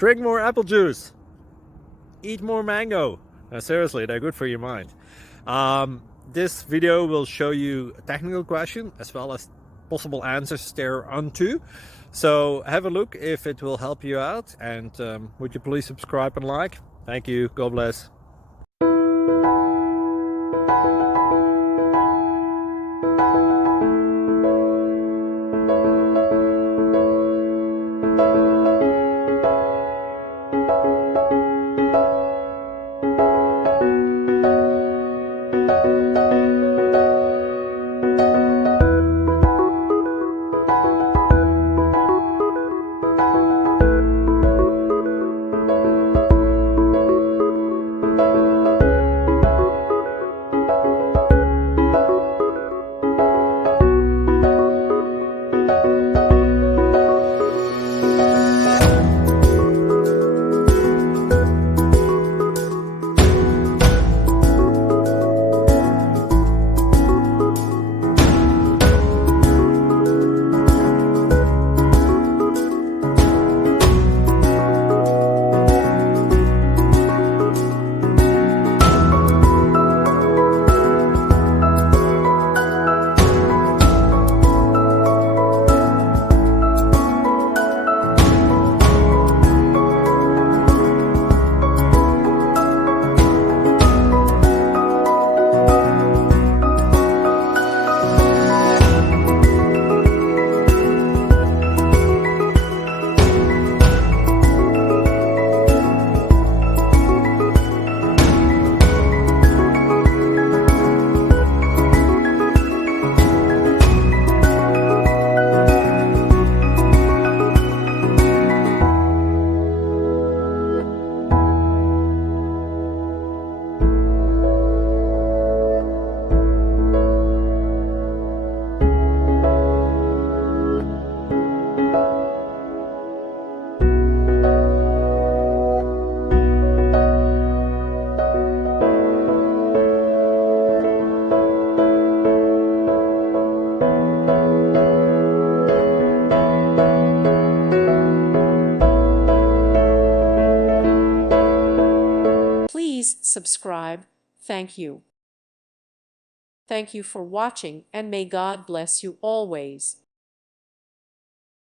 Drink more apple juice. Eat more mango. Seriously, they're good for your mind. This video will show you a technical question as well as possible answers thereunto. So have a look if it will help you out, and would you please subscribe and like? Thank you. God bless. Please subscribe. Thank you. Thank you for watching, and may God bless you always.